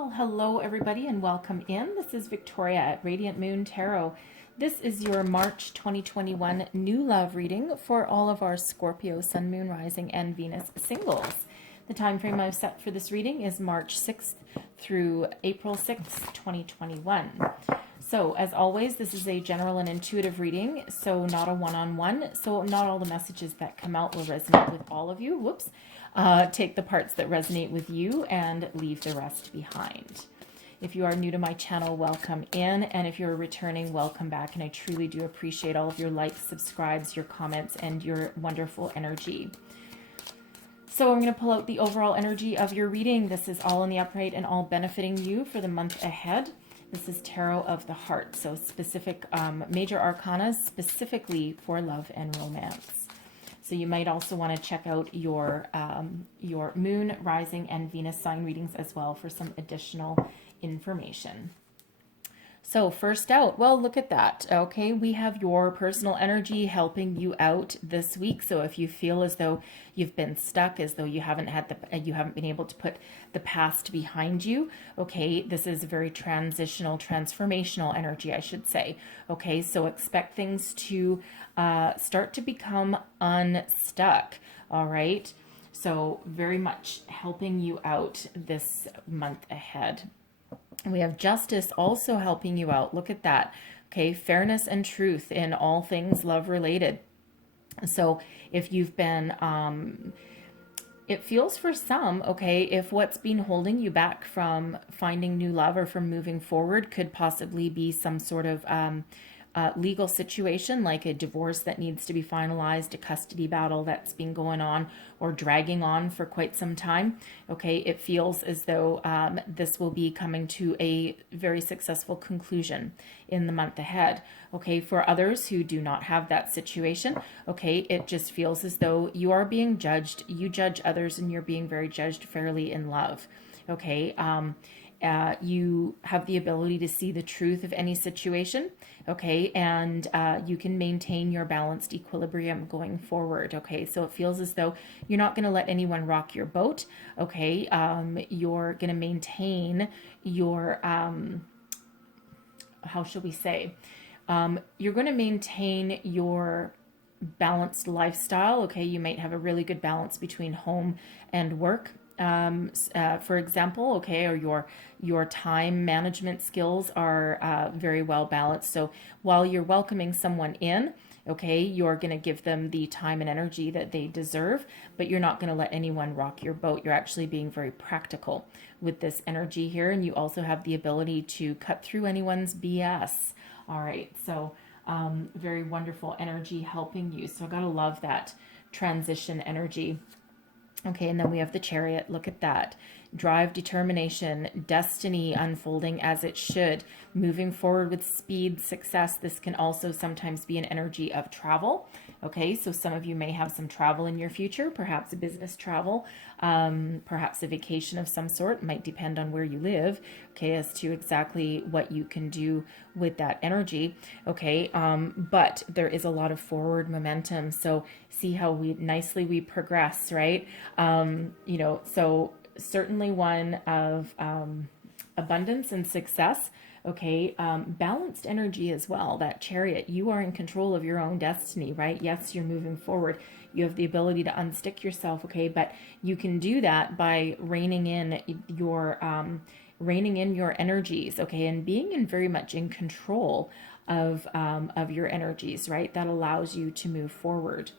Well, hello everybody and welcome in. This is Victoria at Radiant Moon Tarot. This is your March 2021 new love reading for all of our Scorpio, Sun, Moon, Rising, and Venus singles. The time frame I've set for this reading is March 6th through April 6th, 2021. So, as always, this is a general and intuitive reading, so not a one-on-one, so not all the messages that come out will resonate with all of you. Whoops. Take the parts that resonate with you and leave the rest behind. If you are new to my channel, welcome in, and if you're returning, welcome back, and I truly do appreciate all of your likes, subscribes, your comments, and your wonderful energy. So I'm going to pull out the overall energy of your reading. This is all in the upright and all benefiting you for the month ahead. This is Tarot of the Heart, so specific major arcana specifically for love and romance. So you might also want to check out your Moon, Rising, and Venus sign readings as well for some additional information. So first out, well, look at that. Okay, we have your personal energy helping you out this week. So if you feel as though you've been stuck, as though you haven't been able to put the past behind you, okay, this is a very transformational energy, I should say. Okay, so expect things to start to become unstuck. All right, so very much helping you out this month ahead. We have Justice also helping you out. Look at that. Okay, fairness and truth in all things love related. So if you've been, it feels for some, okay, if what's been holding you back from finding new love or from moving forward could possibly be some sort of legal situation, like a divorce that needs to be finalized, a custody battle that's been going on or dragging on for quite some time. Okay, it feels as though this will be coming to a very successful conclusion in the month ahead. Okay, for others who do not have that situation, okay, it just feels as though you are being judged. You judge others and you're being very judged fairly in love. Okay, you have the ability to see the truth of any situation, okay, and you can maintain your balanced equilibrium going forward, okay, so it feels as though you're not going to let anyone rock your boat, okay, you're going to maintain your, how shall we say, you're going to maintain your balanced lifestyle, okay, you might have a really good balance between home and work, for example, okay, or your time management skills are very well balanced. So while you're welcoming someone in, okay, you're going to give them the time and energy that they deserve, but you're not going to let anyone rock your boat. You're actually being very practical with this energy here, and you also have the ability to cut through anyone's BS. All right, so very wonderful energy helping you. So I gotta love that transition energy. Okay, and then we have the Chariot. Look at that. Drive, determination, destiny unfolding as it should, moving forward with speed, success. This can also sometimes be an energy of travel. Okay, so some of you may have some travel in your future, perhaps a business travel, perhaps a vacation of some sort. It might depend on where you live, okay, as to exactly what you can do with that energy. Okay, but there is a lot of forward momentum. So see how nicely we progress, right? You know, so certainly one of abundance and success. Okay, balanced energy as well. That Chariot, you are in control of your own destiny, right? Yes, you're moving forward. You have the ability to unstick yourself, okay, but you can do that by reining in your energies, okay, and being very much in control of your energies, right? That allows you to move forward.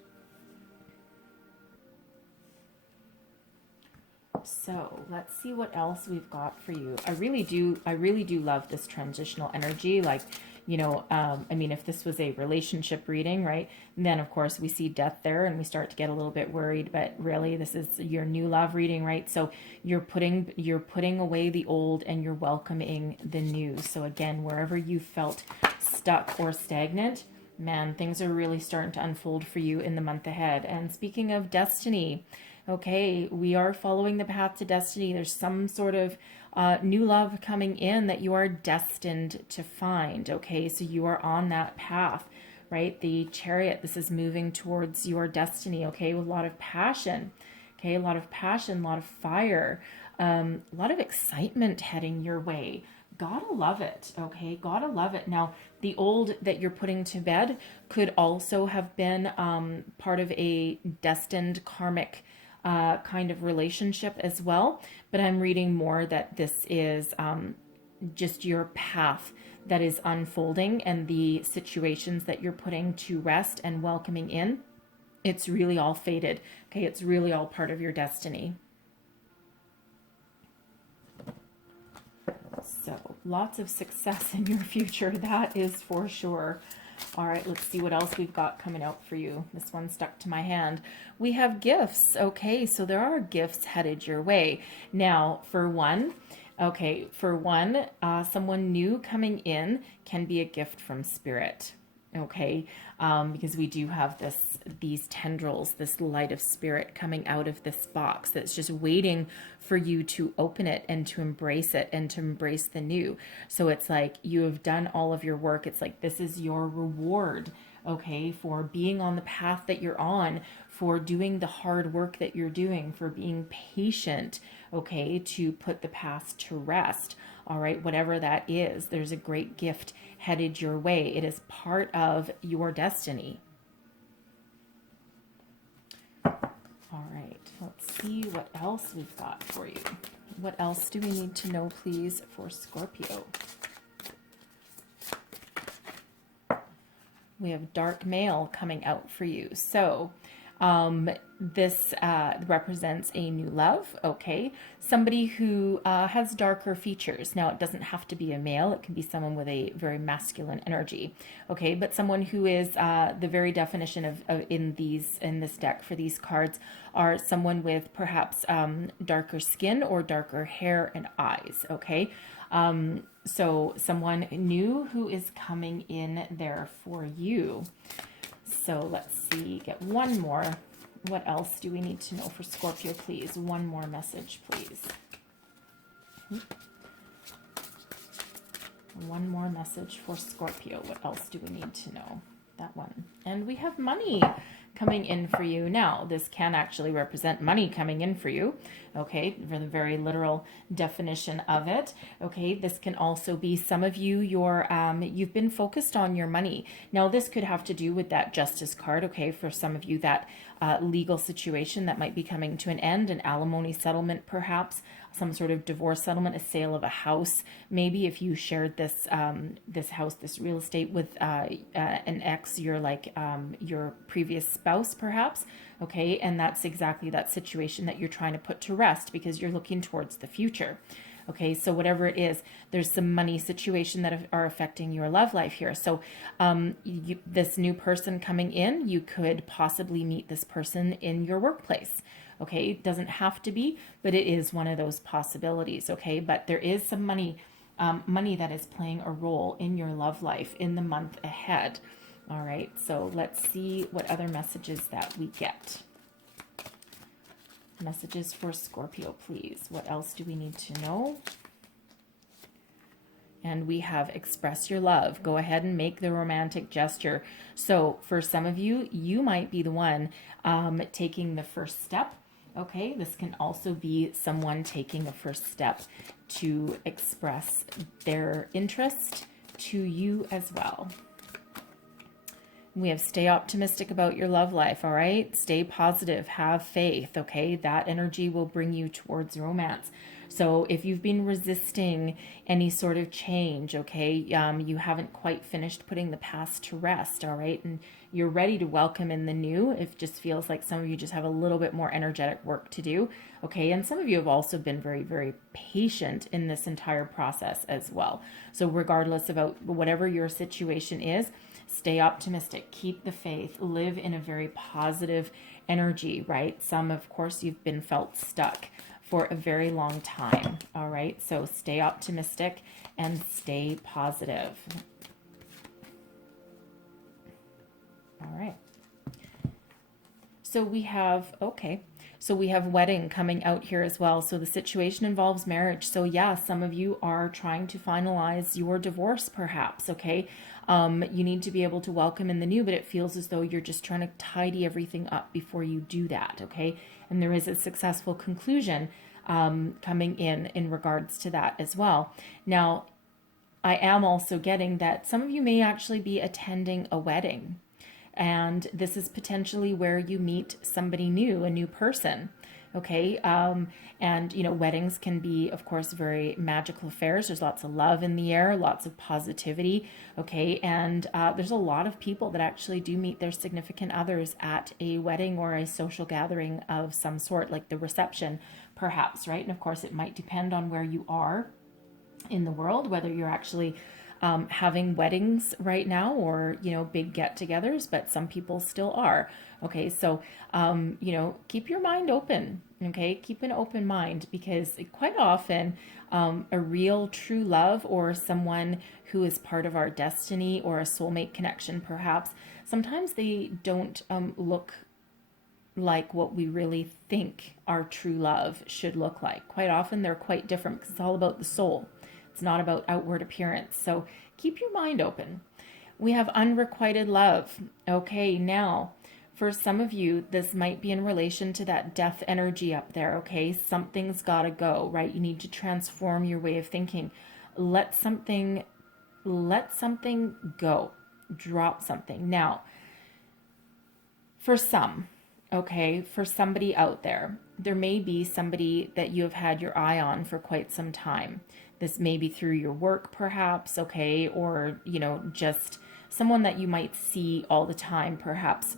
So let's see what else we've got for you. I really do love this transitional energy. Like, you know, I mean, if this was a relationship reading, right, then of course we see death there and we start to get a little bit worried, but really this is your new love reading, right? So you're putting away the old and you're welcoming the new. So again, wherever you felt stuck or stagnant, man, things are really starting to unfold for you in the month ahead. And speaking of destiny, okay, we are following the path to destiny. There's some sort of new love coming in that you are destined to find. Okay, so you are on that path, right? The Chariot, this is moving towards your destiny, okay, with a lot of passion. Okay, a lot of passion, a lot of fire. a lot of excitement heading your way. Gotta love it, okay? Gotta love it. Now, the old that you're putting to bed could also have been part of a destined karmic kind of relationship as well. But I'm reading more that this is just your path that is unfolding, and the situations that you're putting to rest and welcoming in. It's really all fated, okay? It's really all part of your destiny. So lots of success in your future, that is for sure. All right, let's see what else we've got coming out for you. This one stuck to my hand. We have gifts. Okay, so there are gifts headed your way. Now, for one, someone new coming in can be a gift from spirit. Okay, because we do have these tendrils, this light of spirit coming out of this box that's just waiting for you to open it and to embrace it and to embrace the new. So it's like you have done all of your work. It's like this is your reward, okay, for being on the path that you're on, for doing the hard work that you're doing, for being patient, okay, to put the past to rest. All right, whatever that is, there's a great gift headed your way. It is part of your destiny. All right, let's see what else we've got for you. What else do we need to know, please, for Scorpio? We have dark male coming out for you. So this represents a new love, okay? Somebody who has darker features. Now, it doesn't have to be a male. It can be someone with a very masculine energy, okay? But someone who is the very definition of in this deck for these cards are someone with perhaps darker skin or darker hair and eyes, okay? So someone new who is coming in there for you. So let's see, get one more. What else do we need to know for Scorpio, please? One more message, please. One more message for Scorpio. What else do we need to know? That one. And we have money coming in for you. Now, this can actually represent money coming in for you, okay, for the very literal definition of it, okay. This can also be some of you, you've been focused on your money. Now, this could have to do with that Justice card, okay, for some of you, that legal situation that might be coming to an end, an alimony settlement perhaps, some sort of divorce settlement, a sale of a house. Maybe if you shared this house, this real estate with an ex, your previous spouse perhaps, okay, and that's exactly that situation that you're trying to put to rest because you're looking towards the future. Okay, so whatever it is, there's some money situation that are affecting your love life here. So this new person coming in, you could possibly meet this person in your workplace. Okay, it doesn't have to be, but it is one of those possibilities. Okay, but there is some money that is playing a role in your love life in the month ahead. All right, so let's see what other messages that we get. Messages for Scorpio, please. What else do we need to know? And we have express your love. Go ahead and make the romantic gesture. So for some of you, you might be the one taking the first step. Okay, this can also be someone taking a first step to express their interest to you as well. We have stay optimistic about your love life, all right? Stay positive, have faith, okay? That energy will bring you towards romance. So if you've been resisting any sort of change, okay, you haven't quite finished putting the past to rest, all right? And you're ready to welcome in the new. It just feels like some of you just have a little bit more energetic work to do, okay? And some of you have also been very, very patient in this entire process as well. So regardless about whatever your situation is, stay optimistic, keep the faith, live in a very positive energy, right? Some, of course, you've been felt stuck for a very long time, all right? So stay optimistic and stay positive. All right. So we have, okay. So we have wedding coming out here as well. So the situation involves marriage. So yeah, some of you are trying to finalize your divorce perhaps, okay? You need to be able to welcome in the new, but it feels as though you're just trying to tidy everything up before you do that, okay? And there is a successful conclusion coming in regards to that as well. Now, I am also getting that some of you may actually be attending a wedding, and this is potentially where you meet somebody new, a new person. Okay. And you know, weddings can be, of course, very magical affairs. There's lots of love in the air, lots of positivity. Okay. And there's a lot of people that actually do meet their significant others at a wedding or a social gathering of some sort, like the reception, perhaps, right? And of course, it might depend on where you are in the world, whether you're actually having weddings right now or, you know, big get-togethers, but some people still are. Okay, so, you know, keep your mind open, okay? Keep an open mind, because quite often a real true love or someone who is part of our destiny or a soulmate connection, perhaps, sometimes they don't look like what we really think our true love should look like. Quite often they're quite different, because it's all about the soul. It's not about outward appearance. So keep your mind open. We have unrequited love. Okay, now for some of you, this might be in relation to that death energy up there. Okay, something's got to go, right? You need to transform your way of thinking. Let something go. Drop something. Now, for some, okay, for somebody out there, there may be somebody that you have had your eye on for quite some time. This may be through your work, perhaps, okay, or, you know, just someone that you might see all the time, perhaps.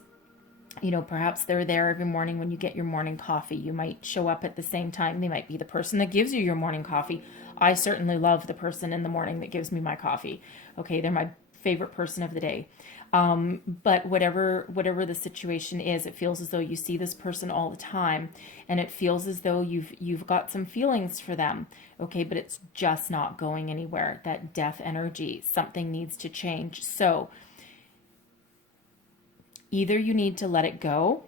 You know, perhaps they're there every morning when you get your morning coffee. You might show up at the same time. They might be the person that gives you your morning coffee. I certainly love the person in the morning that gives me my coffee. Okay, they're my favorite person of the day. But whatever the situation is, it feels as though you see this person all the time, and it feels as though you've got some feelings for them. Okay, but it's just not going anywhere. That death energy, something needs to change. So either you need to let it go.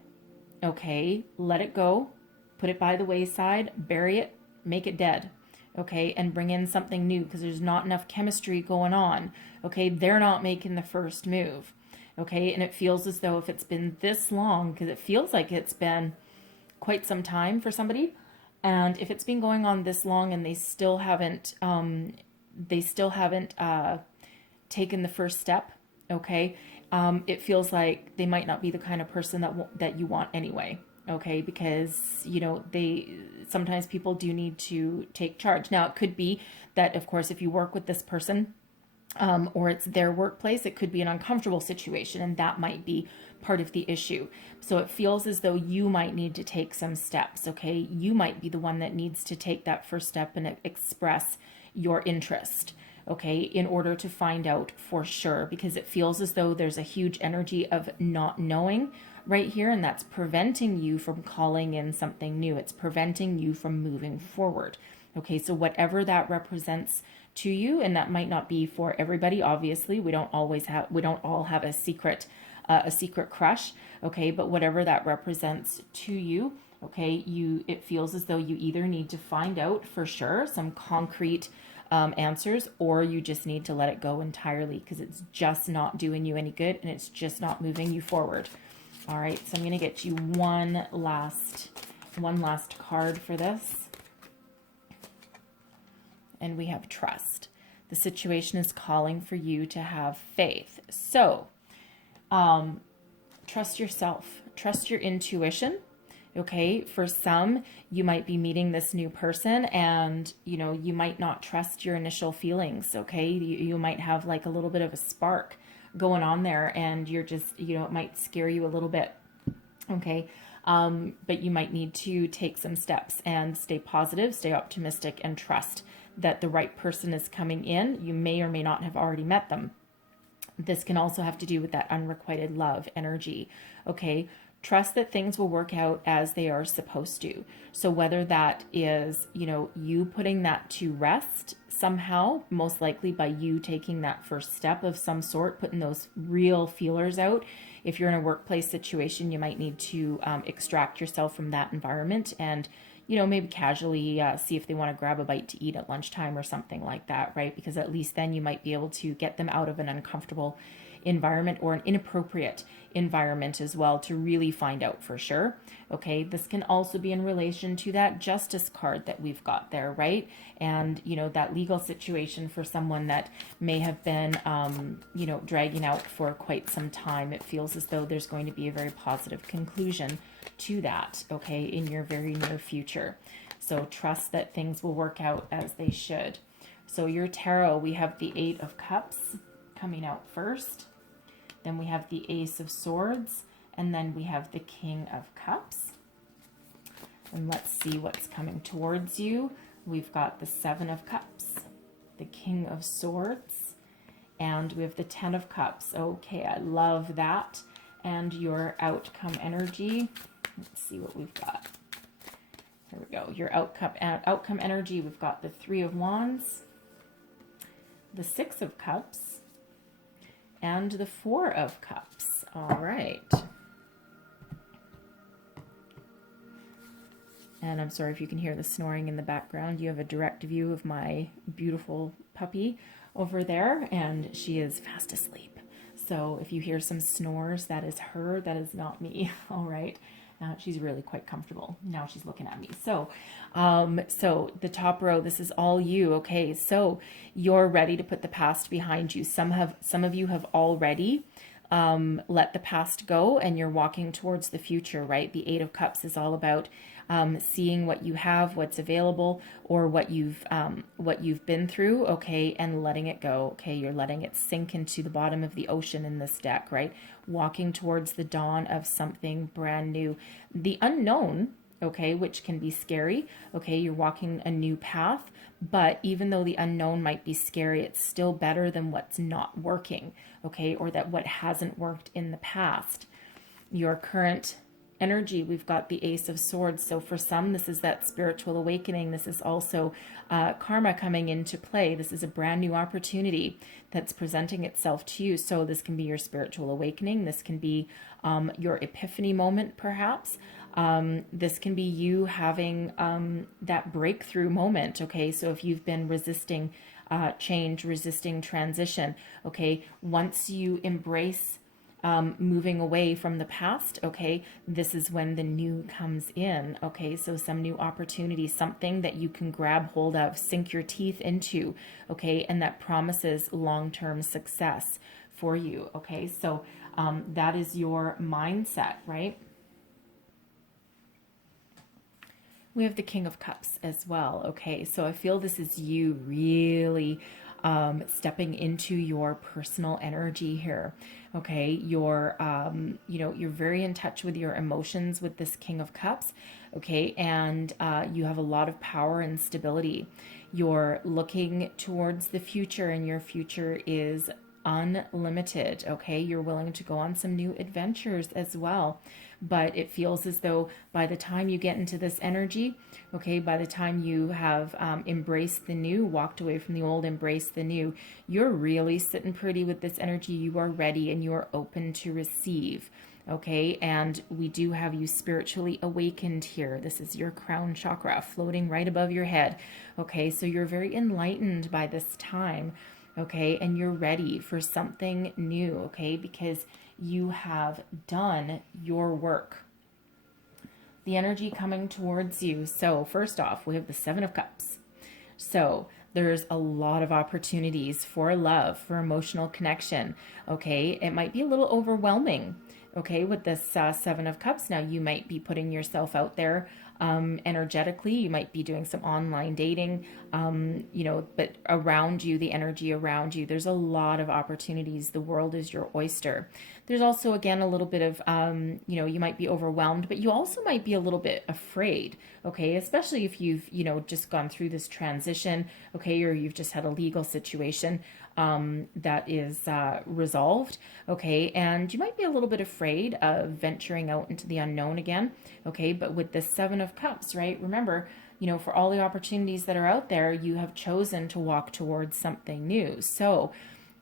Okay, let it go, put it by the wayside, bury it, make it dead. Okay, and bring in something new, because there's not enough chemistry going on. Okay, they're not making the first move. Okay, and it feels as though if it's been this long, because it feels like it's been quite some time for somebody, and if it's been going on this long and they still haven't taken the first step, okay, it feels like they might not be the kind of person that you want anyway. Okay, because, you know, sometimes people do need to take charge. Now, it could be that, of course, if you work with this person, or it's their workplace, it could be an uncomfortable situation, and that might be part of the issue. So it feels as though you might need to take some steps. Okay, you might be the one that needs to take that first step and express your interest. Okay, in order to find out for sure, because it feels as though there's a huge energy of not knowing right here, and that's preventing you from calling in something new. It's preventing you from moving forward. Okay, so whatever that represents to you, and that might not be for everybody, obviously. We don't all have a secret crush, okay, but whatever that represents to you, okay, it feels as though you either need to find out for sure some concrete answers, or you just need to let it go entirely, because it's just not doing you any good, and it's just not moving you forward. All right, so I'm going to get you one last card for this. And we have trust. The situation is calling for you to have faith. So, trust yourself. Trust your intuition. Okay, for some, you might be meeting this new person, and, you know, you might not trust your initial feelings. Okay, you might have like a little bit of a spark going on there, and you're just, you know, it might scare you a little bit. Okay, but you might need to take some steps and stay positive, stay optimistic, and trust that the right person is coming in. You may or may not have already met them. This can also have to do with that unrequited love energy. Okay, trust that things will work out as they are supposed to. So whether that is, you know, you putting that to rest somehow, most likely by you taking that first step of some sort, putting those real feelers out. If you're in a workplace situation, you might need to extract yourself from that environment and, you know, maybe casually see if they want to grab a bite to eat at lunchtime or something like that, right? Because at least then you might be able to get them out of an uncomfortable environment or an inappropriate environment as well to really find out for sure. Okay, this can also be in relation to that justice card that we've got there, right? And, you know, that legal situation for someone that may have been, you know, dragging out for quite some time. It feels as though there's going to be a very positive conclusion to that, okay, in your very near future. So trust that things will work out as they should. So your tarot, we have the Eight of Cups coming out first. Then we have the Ace of Swords, and then we have the King of Cups. And let's see what's coming towards you. We've got the Seven of Cups, the King of Swords, and we have the Ten of Cups. Okay, I love that. And your outcome energy. Let's see what we've got. There we go. Your outcome energy, we've got the Three of Wands, the Six of Cups, and the Four of Cups. All right. And I'm sorry if you can hear the snoring in the background. You have a direct view of my beautiful puppy over there, and she is fast asleep. So if you hear some snores, that is her, that is not me. All right. She's really quite comfortable. Now she's looking at me. So, so the top row, this is all you. Okay. So you're ready to put the past behind you. Some of you have already, let the past go, and you're walking towards the future, right? The Eight of Cups is all about, seeing what you have, what's available, or what you've been through, okay, and letting it go. Okay, you're letting it sink into the bottom of the ocean in this deck, right? Walking towards the dawn of something brand new, the unknown, okay, which can be scary. Okay, you're walking a new path, but even though the unknown might be scary, it's still better than what's not working, okay, or that what hasn't worked in the past. Your current energy, we've got the Ace of Swords. So for some, this is that spiritual awakening. This is also karma coming into play. This is a brand new opportunity that's presenting itself to you. So this can be your spiritual awakening. This can be your epiphany moment, perhaps. This can be you having that breakthrough moment. Okay, so if you've been resisting change, resisting transition, okay, once you embrace moving away from the past, okay, this is when the new comes in, okay, so some new opportunity, something that you can grab hold of, sink your teeth into, okay, and that promises long-term success for you, okay, so that is your mindset, right? We have the King of Cups as well, okay, so I feel this is you really stepping into your personal energy here. Okay, you're, you know, you're very in touch with your emotions with this King of Cups. Okay, and you have a lot of power and stability. You're looking towards the future, and your future is unlimited. Okay, you're willing to go on some new adventures as well. But it feels as though by the time you get into this energy, okay, by the time you have embraced the new, walked away from the old, embraced the new, you're really sitting pretty with this energy. You are ready and you are open to receive, okay? And we do have you spiritually awakened here. This is your crown chakra floating right above your head, okay? So you're very enlightened by this time, okay? And you're ready for something new, okay? Because you have done your work. The energy coming towards you. So first off, we have the Seven of Cups. So there's a lot of opportunities for love, for emotional connection. Okay, it might be a little overwhelming. Okay, with this Seven of Cups. Now you might be putting yourself out there energetically. You might be doing some online dating, you know, but around you, the energy around you, there's a lot of opportunities. The world is your oyster. There's also, again, a little bit of, you know, you might be overwhelmed, but you also might be a little bit afraid, okay, especially if you've, you know, just gone through this transition, okay, or you've just had a legal situation that is resolved, okay, and you might be a little bit afraid of venturing out into the unknown again, okay, but with this Seven of Cups, right, remember, you know, for all the opportunities that are out there, you have chosen to walk towards something new. So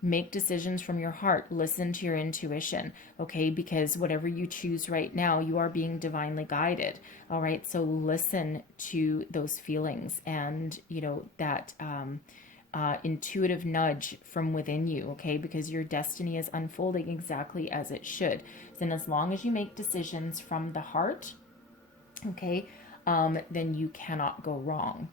make decisions from your heart, listen to your intuition, okay? Because whatever you choose right now, you are being divinely guided, all right? So listen to those feelings and, you know, that intuitive nudge from within you, okay? Because your destiny is unfolding exactly as it should. And as long as you make decisions from the heart, okay, then you cannot go wrong.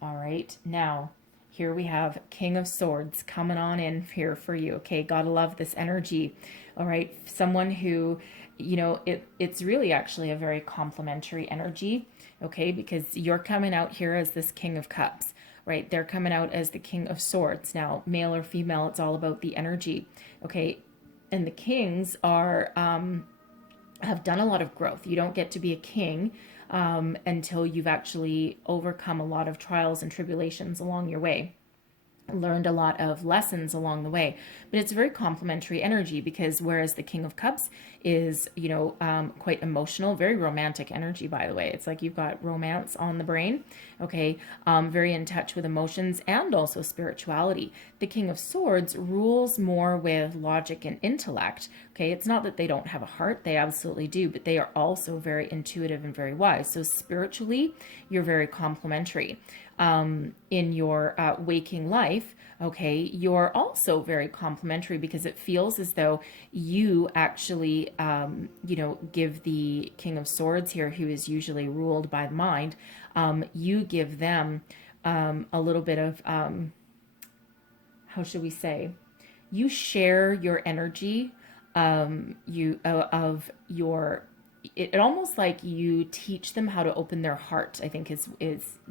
All right, now here we have King of Swords coming on in here for you. Okay, gotta love this energy. All right, someone who, you know, it's really actually a very complimentary energy. Okay, because you're coming out here as this King of Cups, right? They're coming out as the King of Swords. Now, male or female, it's all about the energy. Okay, and the kings are have done a lot of growth. You don't get to be a king until you've actually overcome a lot of trials and tribulations along your way, learned a lot of lessons along the way. But it's a very complementary energy, because whereas the King of Cups is, you know, quite emotional, very romantic energy, by the way. It's like you've got romance on the brain, okay, very in touch with emotions and also spirituality. The King of Swords rules more with logic and intellect, okay? It's not that they don't have a heart, they absolutely do, but they are also very intuitive and very wise. So spiritually, you're very complementary. In your waking life, okay, you're also very complimentary, because it feels as though you actually, you know, give the King of Swords here, who is usually ruled by the mind, you give them a little bit of, how should we say, you share your energy, of your, it almost like you teach them how to open their heart, I think is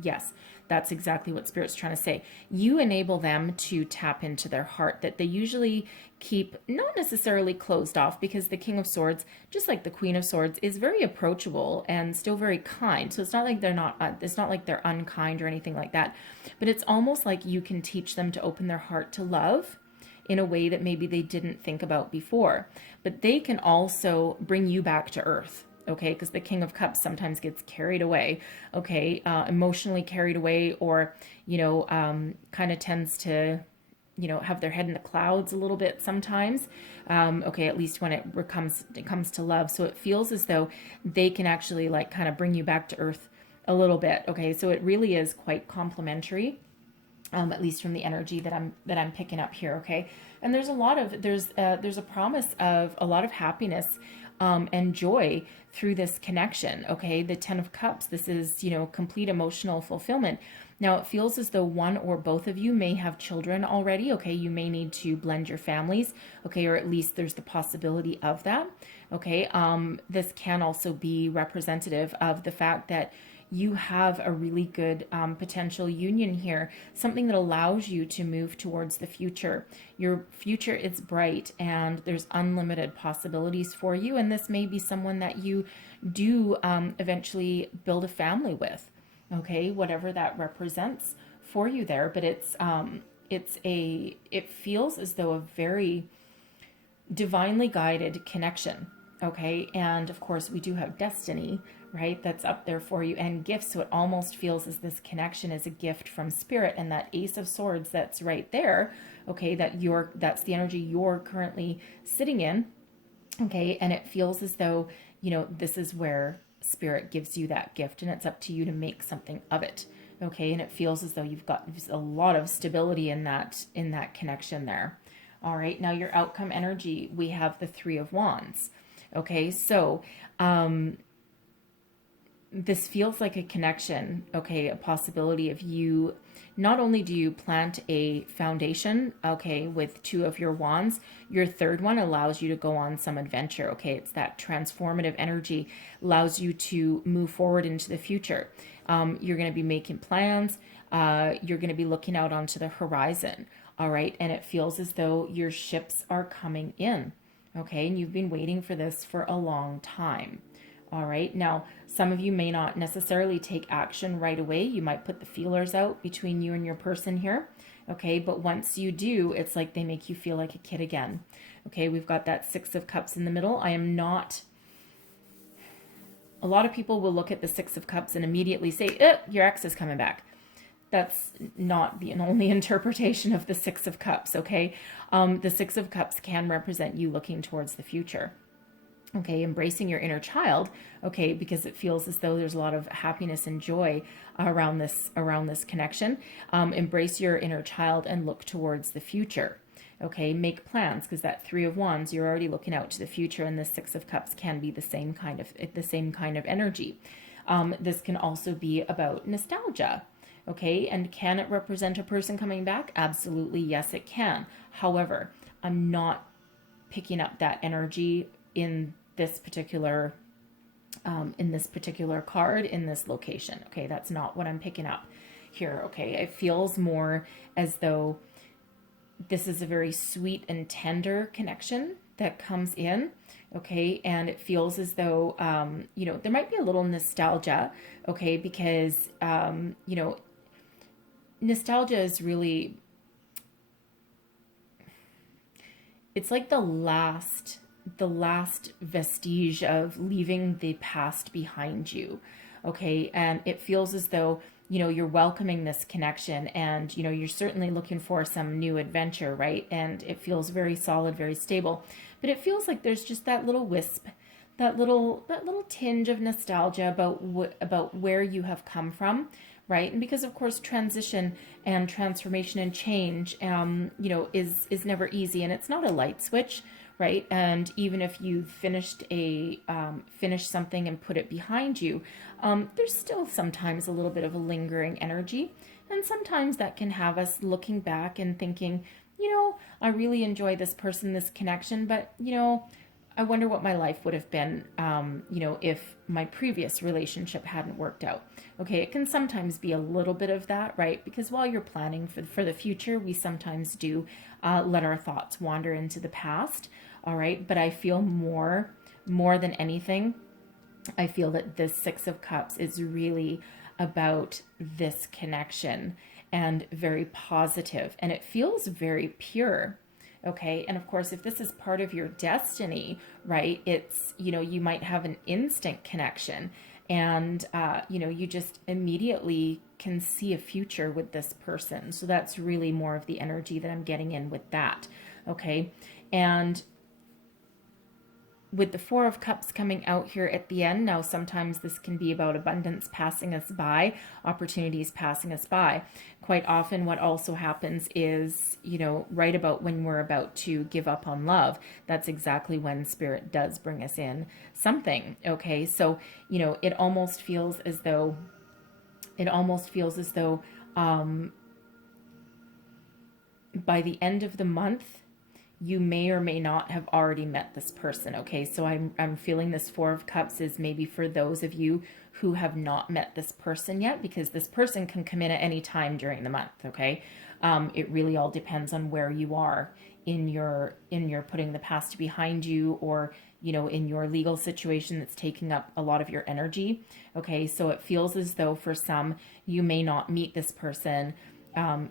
yes, that's exactly what Spirit's trying to say. You enable them to tap into their heart that they usually keep not necessarily closed off, because the King of Swords, just like the Queen of Swords, is very approachable and still very kind. So it's not like they're not, it's not like they're unkind or anything like that, but it's almost like you can teach them to open their heart to love in a way that maybe they didn't think about before. But they can also bring you back to earth, okay? Because the King of Cups sometimes gets carried away, okay? Emotionally carried away, or, you know, kind of tends to, you know, have their head in the clouds a little bit sometimes, okay, at least when it comes to love. So it feels as though they can actually like kind of bring you back to earth a little bit, okay? So it really is quite complimentary. At least from the energy that I'm picking up here, okay? And there's a lot of, there's a promise of a lot of happiness and joy through this connection, okay? The Ten of Cups, this is, you know, complete emotional fulfillment. Now, it feels as though one or both of you may have children already, okay? You may need to blend your families, okay? Or at least there's the possibility of that, okay? This can also be representative of the fact that you have a really good potential union here, something that allows you to move towards the future. Your future is bright and there's unlimited possibilities for you. And this may be someone that you do eventually build a family with, okay? Whatever that represents for you there. But it feels as though a very divinely guided connection, okay? And of course we do have destiny, right? That's up there for you, and gifts. So it almost feels as this connection is a gift from Spirit, and that Ace of Swords that's right there, okay, that's the energy you're currently sitting in, okay? And it feels as though, you know, this is where Spirit gives you that gift, and it's up to you to make something of it, okay? And it feels as though you've got a lot of stability in that connection there. All right, now your outcome energy, we have the Three of Wands, okay? So this feels like a connection, okay, a possibility of you, not only do you plant a foundation, okay, with two of your wands, your third one allows you to go on some adventure, okay? It's that transformative energy, allows you to move forward into the future. You're going to be making plans, you're going to be looking out onto the horizon, all right? And it feels as though your ships are coming in, okay? And you've been waiting for this for a long time. All right. Now, some of you may not necessarily take action right away. You might put the feelers out between you and your person here. Okay. But once you do, it's like they make you feel like a kid again. Okay. We've got that Six of Cups in the middle. I am not, a lot of people will look at the Six of Cups and immediately say, your ex is coming back. that's not the only interpretation of the Six of Cups, okay? The Six of Cups can represent you looking towards the future. Okay, embracing your inner child, okay, because it feels as though there's a lot of happiness and joy around this connection. Embrace your inner child and look towards the future. Okay, make plans, because that Three of Wands, you're already looking out to the future, and the Six of Cups can be the same kind of energy. This can also be about nostalgia. Okay, and can it represent a person coming back? Absolutely, yes, it can. However, I'm not picking up that energy in this particular card, in this location. Okay, that's not what I'm picking up here. Okay, it feels more as though this is a very sweet and tender connection that comes in. Okay, and it feels as though you know, there might be a little nostalgia. Okay, because you know, nostalgia is really, it's like the last vestige of leaving the past behind you. Okay, and it feels as though, you know, you're welcoming this connection, and you know, you're certainly looking for some new adventure, right? And it feels very solid, very stable, but it feels like there's just that little wisp, that little tinge of nostalgia about where you have come from, right? And because of course transition and transformation and change you know, is never easy, and it's not a light switch, right? And even if you've finished something and put it behind you, there's still sometimes a little bit of a lingering energy, and sometimes that can have us looking back and thinking, you know, I really enjoy this person, this connection, but you know, I wonder what my life would have been, you know, if my previous relationship hadn't worked out. Okay, it can sometimes be a little bit of that, right? Because while you're planning for the future, we sometimes do let our thoughts wander into the past. All right, but I feel more than anything, I feel that this Six of Cups is really about this connection, and very positive, and it feels very pure. Okay, and of course, if this is part of your destiny, right, it's, you know, you might have an instant connection, and you know, you just immediately can see a future with this person. So that's really more of the energy that I'm getting in with that. Okay, and with the Four of Cups coming out here at the end, now sometimes this can be about abundance passing us by, opportunities passing us by. Quite often what also happens is, you know, right about when we're about to give up on love, that's exactly when Spirit does bring us in something. Okay, so, you know, it almost feels as though by the end of the month, you may or may not have already met this person. Okay, so I'm feeling this Four of Cups is maybe for those of you who have not met this person yet, because this person can come in at any time during the month. Okay, it really all depends on where you are in your putting the past behind you, or you know, in your legal situation that's taking up a lot of your energy. Okay, so it feels as though for some, you may not meet this person.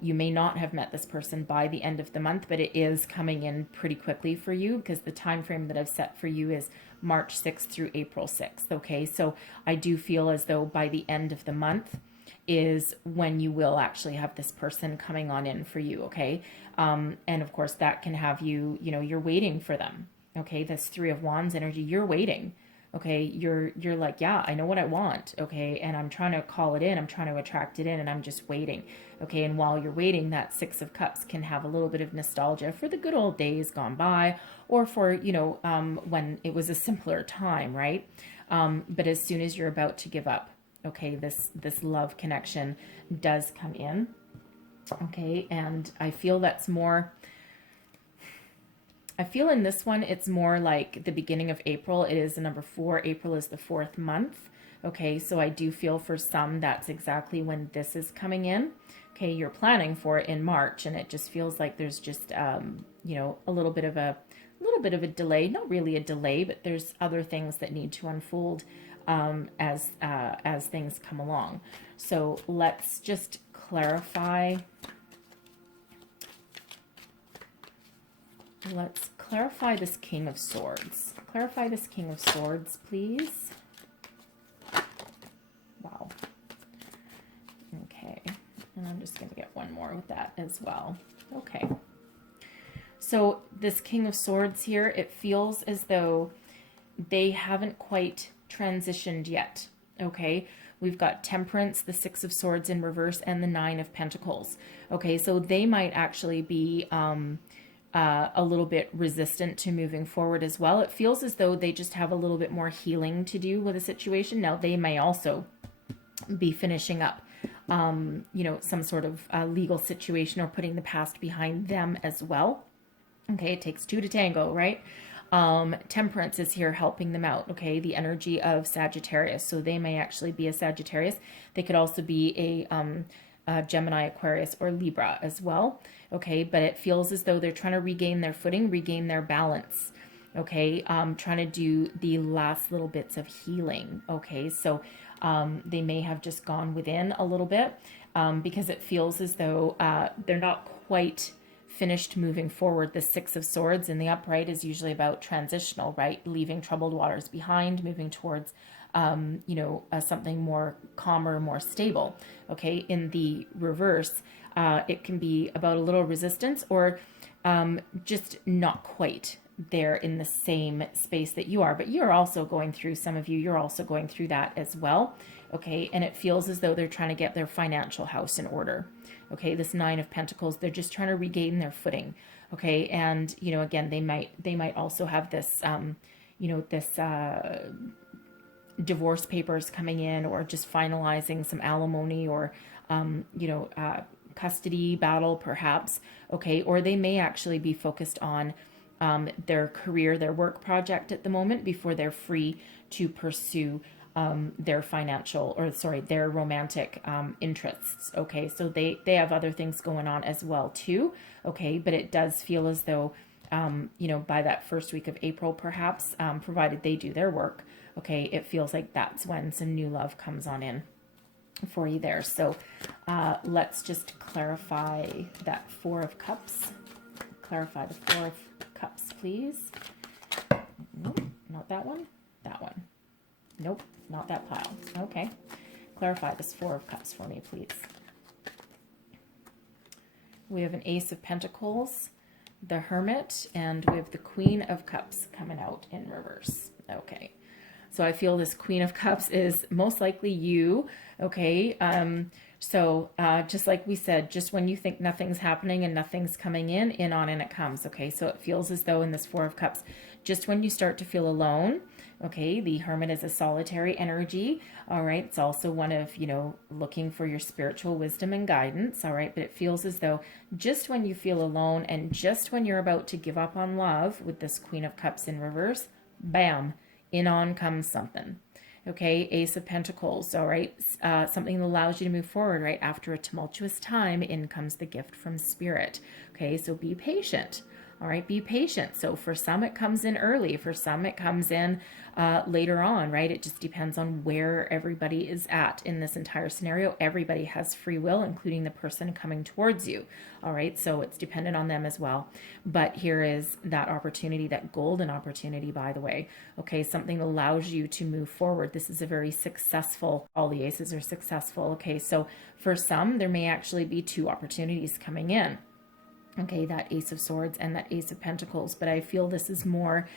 You may not have met this person by the end of the month, but it is coming in pretty quickly for you, because the time frame that I've set for you is March 6th through April 6th. Okay, so I do feel as though by the end of the month is when you will actually have this person coming on in for you. Okay, and of course that can have you, you know, you're waiting for them. Okay, this Three of Wands energy, you're waiting. Okay, you're like, yeah, I know what I want. Okay, and I'm trying to call it in, I'm trying to attract it in, and I'm just waiting. Okay, and while you're waiting, that Six of Cups can have a little bit of nostalgia for the good old days gone by, or for, you know, when it was a simpler time, right? But as soon as you're about to give up, okay, this love connection does come in. Okay, and I feel that's more, I feel in this one, it's more like the beginning of April. It is the number 4. April is the 4th month. Okay, so I do feel for some, that's exactly when this is coming in. Okay, you're planning for it in March, and it just feels like there's just, you know, a little bit of a delay. Not really a delay, but there's other things that need to unfold as things come along. So let's just clarify. Let's clarify this King of Swords. Clarify this King of Swords, please. Wow. Okay. And I'm as well. Okay. So this King of Swords here, it feels as though they haven't quite transitioned yet. Okay. We've got Temperance, the Six of Swords in reverse, and the Nine of Pentacles. Okay. So they might actually be, a little bit resistant to moving forward as well. It feels as though they just have a little bit more healing to do with a situation. Now, they may also be finishing up, you know, some sort of legal situation or putting the past behind them as well. Okay, it takes two to tango, right? Temperance is here helping them out, okay? The energy of Sagittarius. So they may actually be a Sagittarius. They could also be a Gemini, Aquarius, or Libra as well, okay? But it feels as though they're trying to regain their footing, regain their balance, okay? Trying to do the last little bits of healing, okay? So they may have just gone within a little bit because it feels as though they're not quite finished moving forward. The Six of Swords in the upright is usually about transitional, right? Leaving troubled waters behind, moving towards, you know, something more calmer, more stable. Okay. In the reverse, it can be about a little resistance or just not quite there in the same space that you are, but you're also going through, some of you, you're also going through that as well. Okay. And it feels as though they're trying to get their financial house in order. Okay. This Nine of Pentacles, they're just trying to regain their footing. Okay. And, you know, again, they might also have this, you know, this, divorce papers coming in, or just finalizing some alimony or, you know, custody battle perhaps. Okay. Or they may actually be focused on, their career, their work project at the moment before they're free to pursue their financial, or sorry, their romantic interests. Okay, so they have other things going on as well too. Okay, but it does feel as though, you know, by that first week of April, perhaps, provided they do their work, okay, it feels like that's when some new love comes on in for you there. So let's just clarify that Four of Cups. Clarify the Four of Cups, please. Nope, not that one. That one. Nope, not that pile. Okay. Clarify this Four of Cups for me, please. We have an Ace of Pentacles, the Hermit, and we have the Queen of Cups coming out in reverse. Okay. So I feel this Queen of Cups is most likely you. Okay. So just like we said, just when you think nothing's happening and nothing's coming in on and it comes. Okay. So it feels as though in this Four of Cups, just when you start to feel alone, okay, the Hermit is a solitary energy. All right. It's also one of, you know, looking for your spiritual wisdom and guidance. All right. But it feels as though just when you feel alone and just when you're about to give up on love with this Queen of Cups in reverse, bam, in on comes something. Okay, Ace of Pentacles, all right, something that allows you to move forward, right? After a tumultuous time, in comes the gift from Spirit. Okay, so be patient. All right, be patient. So for some, it comes in early. For some, it comes in later on, right? It just depends on where everybody is at in this entire scenario. Everybody has free will, including the person coming towards you. All right, so it's dependent on them as well. But here is that opportunity, that golden opportunity, by the way. Okay, something that allows you to move forward. This is a very successful, all the aces are successful. Okay, so for some, there may actually be two opportunities coming in. Okay, that Ace of Swords and that Ace of Pentacles. But I feel this is more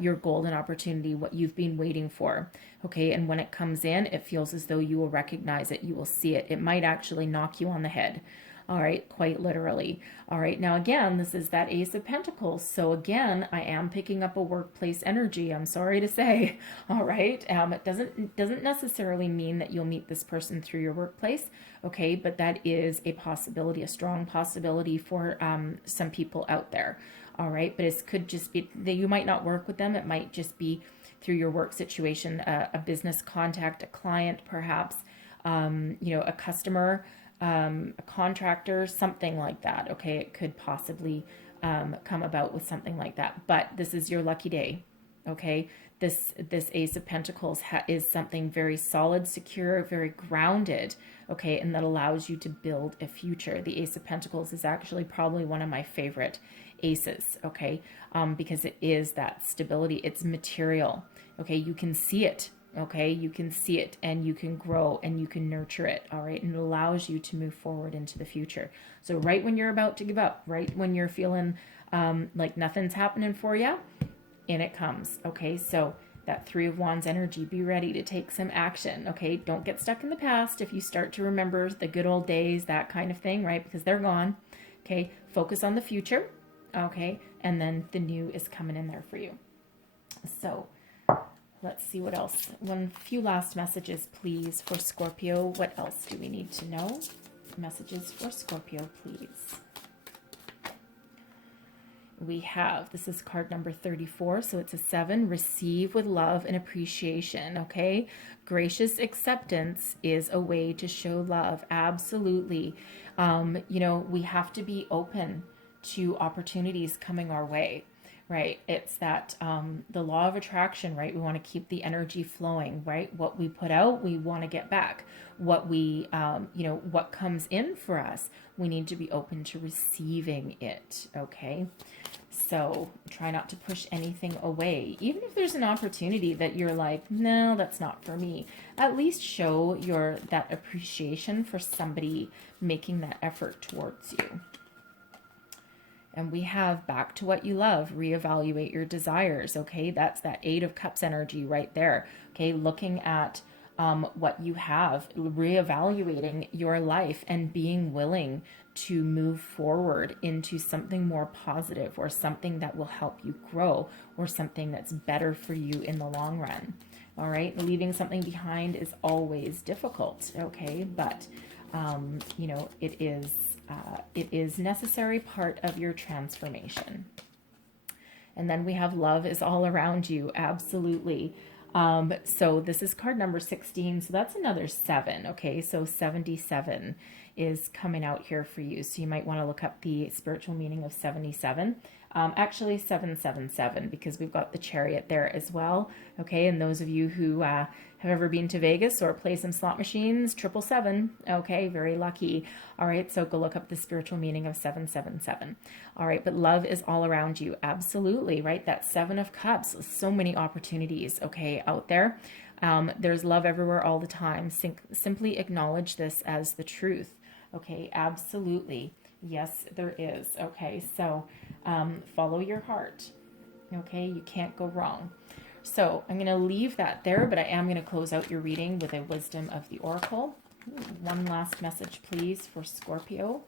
your golden opportunity, what you've been waiting for. Okay, and when it comes in, it feels as though you will recognize it. You will see it. It might actually knock you on the head. All right, quite literally. All right, now again, this is that Ace of Pentacles. So again, I am picking up a workplace energy, I'm sorry to say. All right, it doesn't necessarily mean that you'll meet this person through your workplace, okay, but that is a possibility, a strong possibility for some people out there. All right, but it could just be that you might not work with them. It might just be through your work situation, a business contact, a client perhaps, you know, a customer, a contractor, something like that. Okay, it could possibly come about with something like that. But this is your lucky day. Okay, this Ace of Pentacles is something very solid, secure, very grounded. Okay, and that allows you to build a future. The Ace of Pentacles is actually probably one of my favorite aces. Okay, because it is that stability. It's material. Okay, you can see it. Okay, you can see it and you can grow and you can nurture it. All right, and it allows you to move forward into the future. So right when you're about to give up, right when you're feeling like nothing's happening for you, in it comes. Okay, so that Three of Wands energy, be ready to take some action. Okay, don't get stuck in the past. If you start to remember the good old days, that kind of thing, right, because they're gone. Okay, focus on the future. Okay, and then the new is coming in there for you. So let's see what else. One few last messages, please, for Scorpio. What else do we need to know? Messages for Scorpio, please. We have, this is card number 34, so it's a 7. Receive with love and appreciation, okay? Gracious acceptance is a way to show love, absolutely. You know, we have to be open to opportunities coming our way, right? It's that the law of attraction, right? We want to keep the energy flowing, right? What we put out, we want to get back. What we, you know, what comes in for us, we need to be open to receiving it, okay? So try not to push anything away. Even if there's an opportunity that you're like, no, that's not for me, at least show that appreciation for somebody making that effort towards you. And we have back to what you love, reevaluate your desires, okay? That's that 8 of Cups energy right there, okay? Looking at what you have, reevaluating your life and being willing to move forward into something more positive or something that will help you grow or something that's better for you in the long run. All right, leaving something behind is always difficult, okay? But, you know, it is necessary part of your transformation. And then we have love is all around you, absolutely. So this is card number 16. So that's another 7. Okay. So 77 is coming out here for you. So you might want to look up the spiritual meaning of 77. Actually 777, because we've got the Chariot there as well. Okay. And those of you who, have ever been to Vegas or play some slot machines, 777. Okay. Very lucky. All right. So go look up the spiritual meaning of 777. All right. But love is all around you. Absolutely. Right. That 7 of Cups, so many opportunities. Okay. Out there. There's love everywhere all the time. Simply acknowledge this as the truth. Okay. Absolutely. Yes, there is. Okay. So, follow your heart. Okay. You can't go wrong. So I'm going to leave that there, but I am going to close out your reading with a wisdom of the oracle. One last message, please, for Scorpio.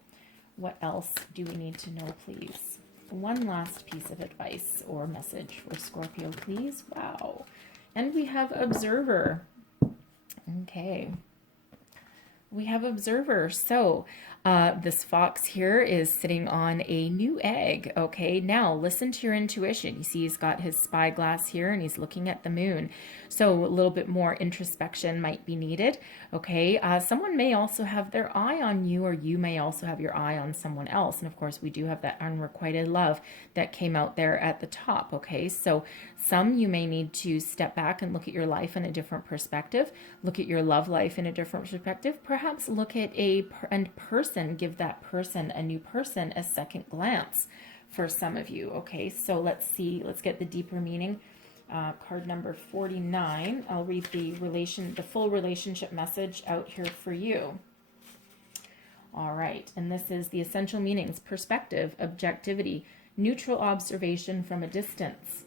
What else do we need to know, please? One last piece of advice or message for Scorpio, please. Wow. And we have Observer. Okay. We have Observer. So this fox here is sitting on a new egg. Okay, now listen to your intuition. You see he's got his spyglass here and he's looking at the moon. So a little bit more introspection might be needed. Okay, someone may also have their eye on you, or you may also have your eye on someone else. And of course, we do have that unrequited love that came out there at the top. Okay, so some you may need to step back and look at your life in a different perspective, look at your love life in a different perspective, perhaps look at a person, give that person, a new person, a second glance for some of you. Okay, so let's see, let's get the deeper meaning. Card number 49. I'll read the full relationship message out here for you. All right, and this is the essential meanings: perspective, objectivity, neutral observation from a distance.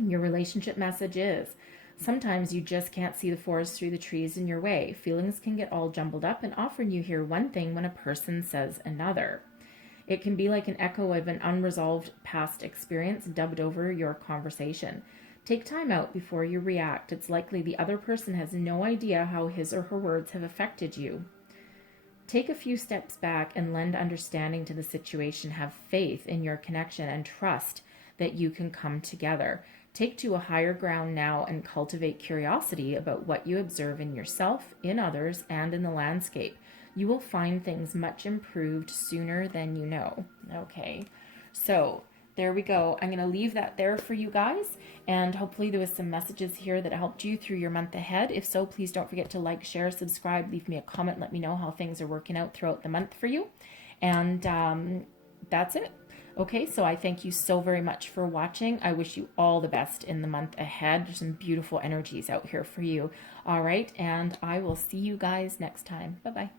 Your relationship message is: sometimes you just can't see the forest through the trees in your way. Feelings can get all jumbled up, and often you hear one thing when a person says another. It can be like an echo of an unresolved past experience dubbed over your conversation. Take time out before you react. It's likely the other person has no idea how his or her words have affected you. Take a few steps back and lend understanding to the situation. Have faith in your connection and trust that you can come together. Take to a higher ground now and cultivate curiosity about what you observe in yourself, in others, and in the landscape. You will find things much improved sooner than you know. Okay, so there we go. I'm going to leave that there for you guys, and hopefully there was some messages here that helped you through your month ahead. If so, please don't forget to like, share, subscribe, leave me a comment, let me know how things are working out throughout the month for you. And that's it. Okay, so I thank you so very much for watching. I wish you all the best in the month ahead. There's some beautiful energies out here for you. All right, and I will see you guys next time. Bye-bye.